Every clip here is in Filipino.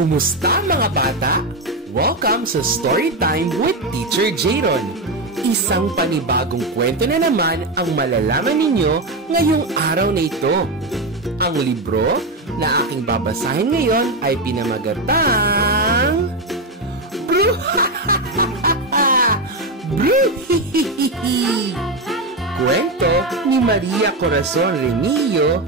Kumusta mga bata? Welcome sa Storytime with Teacher Jayron. Isang panibagong kwento na naman ang malalaman ninyo ngayong araw na ito. Ang libro na aking babasahin ngayon ay pinamagatang Kwento ni Maria Corazon Remillo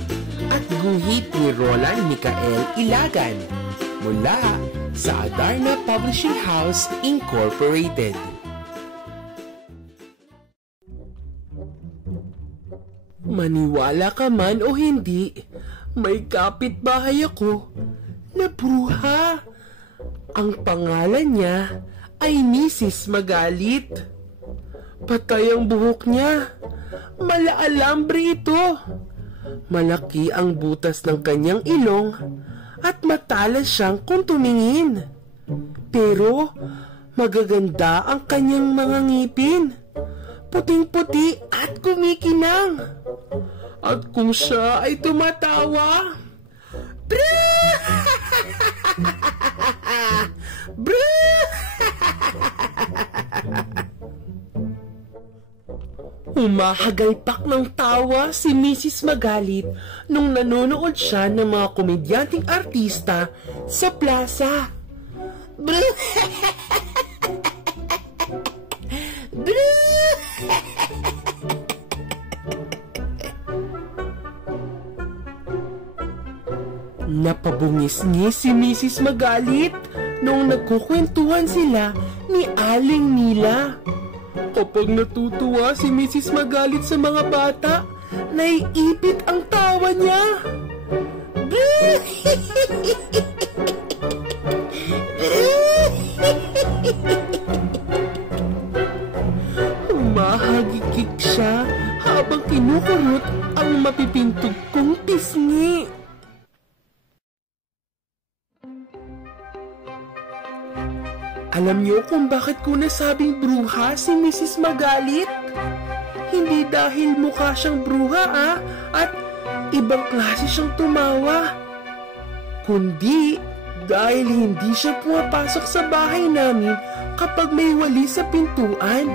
at guhit ni Roland Micael Ilagan mula sa Adarna Publishing House Incorporated. Maniwala ka man o hindi, may kapitbahay ako na bruha. Ang pangalan niya ay Mrs. Magalit. Patay ang buhok niya. Malaalambre ito. Malaki ang butas ng kanyang ilong at matalas siyang kung tumingin. Pero magaganda ang kanyang mga ngipin. Puting-puti at kumikinang. At kung siya ay tumatawa, Humahagalpak ng tawa si Mrs. Magalit nung nanonood siya ng mga komedyanteng artista sa plaza. Napabungis-ngis si Mrs. Magalit nung nagkukwentuhan sila ni Aling Nila. Kapag natutuwa si Mrs. Magalit sa mga bata, naiipit ang tawa niya. Humahagikik siya habang kinukurot ang mapipintog kong pisngi. Alam niyo kung bakit ko nasabing bruha si Mrs. Magalit? Hindi dahil mukha siyang bruha at ibang klase siyang tumawa. Kundi dahil hindi siya pumapasok sa bahay namin kapag may wali sa pintuan.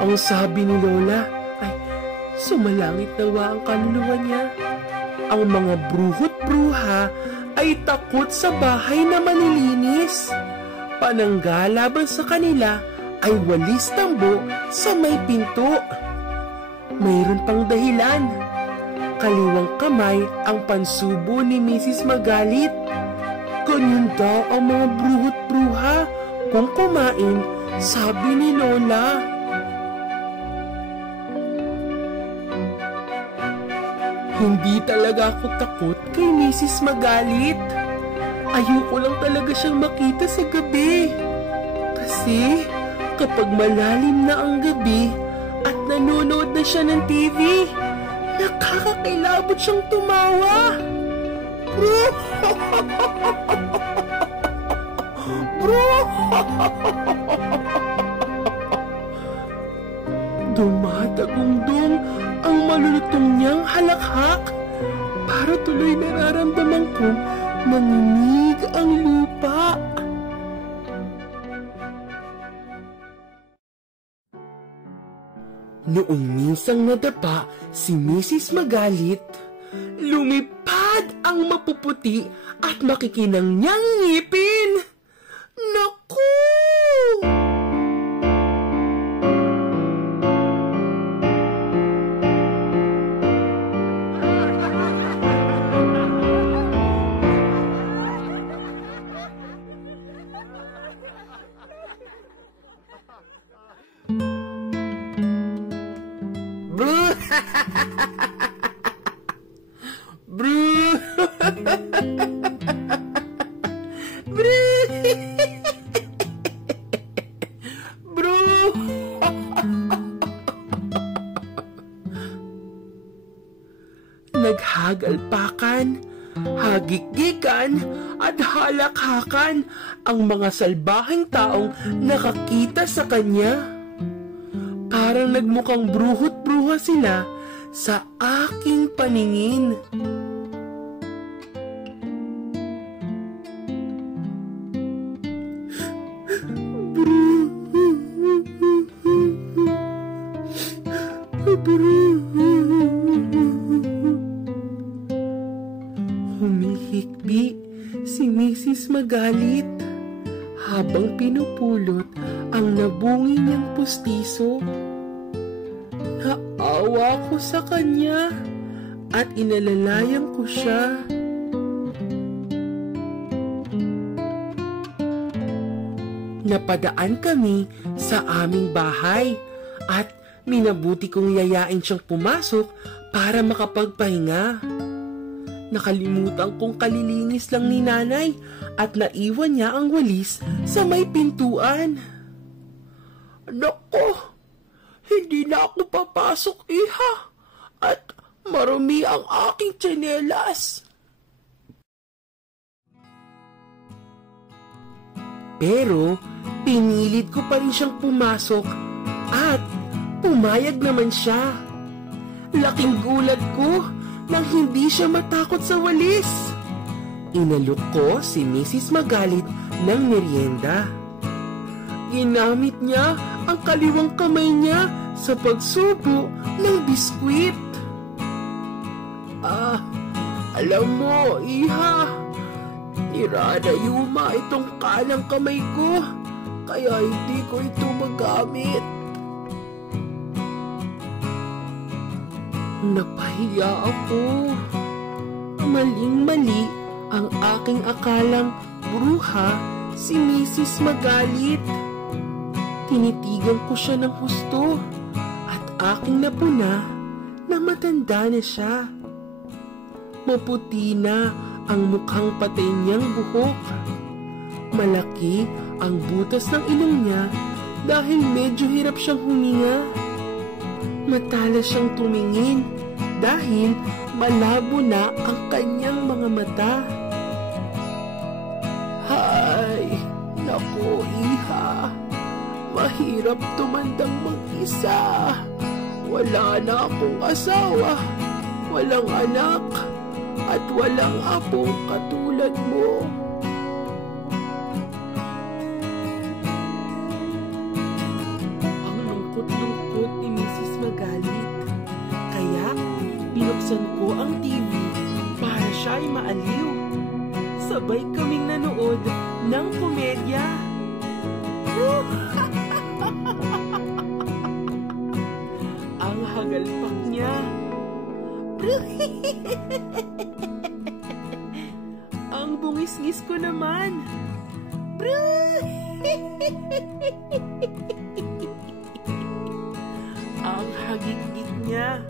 Ang sabi ni Lola ay sumalangit nawa ang kaluluwa niya. Ang mga bruhot-bruha ay takot sa bahay na malilinis. Panangga laban sa kanila ay walis tambo sa may pinto. Mayroon pang dahilan. Kaliwang kamay ang pansubo ni Mrs. Magalit. Ganyan daw ang mga bruhot-bruha kung kumain, sabi ni Lola. Hindi talaga ako takot kay Mrs. Magalit. Ayoko lang talaga siyang makita sa gabi. Kasi kapag malalim na ang gabi at nanonood na siya ng TV, nakakakilabot siyang tumawa. Dumadagundong ang malulutong niyang halakhak. Para tuloy nararamdaman kong nanginig ang lupa. Noong minsang nadapa si Mrs. Magalit, lumipad ang mapuputi at makikinang niyang ngipin. Naku! Naghagalpakan, hagikgikan at halakhakan ang mga salbaheng taong nakakita sa kanya. Parang nagmukhang bruhot-bruha sila sa aking paningin. Humihikbi si Mrs. Magalit habang pinupulot ang nabungi niyang pustiso. Naawa ko sa kanya at inalalayan ko siya. Napadaan kami sa aming bahay at minabuti kong yayain siyang pumasok para makapagpahinga. Nakalimutan kong kalilinis lang ni nanay at naiwan niya ang walis sa may pintuan. Nako, hindi na ako papasok, iha, at marumi ang aking tsinelas. Pero pinilit ko pa rin siyang pumasok at pumayag naman siya. Laking gulat ko nang hindi siya matakot sa walis. Inalok ko si Mrs. Magalit ng merienda. Ginamit niya ang kaliwang kamay niya sa pagsubo ng biskwit. Alam mo, iha, iradayuma itong kalang kamay ko, kaya hindi ko ito magamit. Napahiya ako. Maling-mali ang aking akalang bruha si Mrs. Magalit. Tinitigan ko siya ng husto at aking napuna na matanda na siya. Maputi na ang mukhang patay niyang buhok. Malaki ang butas ng ilong niya dahil medyo hirap siyang huminga. Matalas siyang tumingin dahil malabo na ang kanyang mga mata. Hay, naku iha, mahirap tumandang mag-isa. Wala na akong asawa, walang anak, at walang apong katulad mo. Ang lungkot-lungkot ni Mrs. Magalit. Kaya binuksan ko ang TV para siya ay maaliw. Sabay kaming nanood ng komedya. Ang hagalpak niya. Ang bungis-ngis ko naman. Ang hagik-gik niya.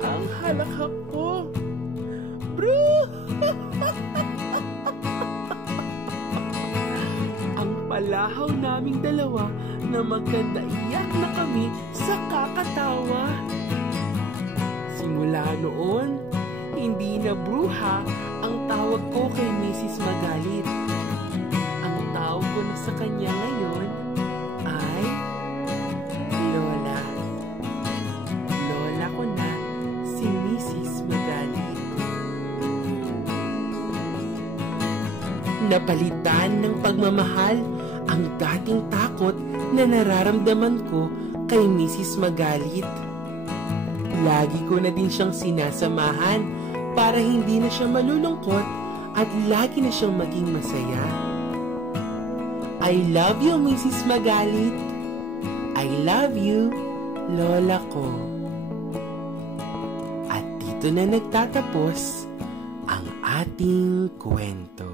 Ang halakhak ko. Ang palahaw naming dalawa na maganda iyak na kami sa kakatawa. Simula noon, hindi na bruha ang tawag ko kay Mrs. Magalit. Ang tawag ko na sa kanya ngayon ay Lola. Lola ko na si Mrs. Magalit. Napalitan ng pagmamahal ang dating takot na nararamdaman ko kay Mrs. Magalit. Lagi ko na din siyang sinasamahan para hindi na siya malulungkot at lagi na siyang maging masaya. I love you, Mrs. Magalit. I love you, Lola ko. At dito na nagtatapos ang ating kwento.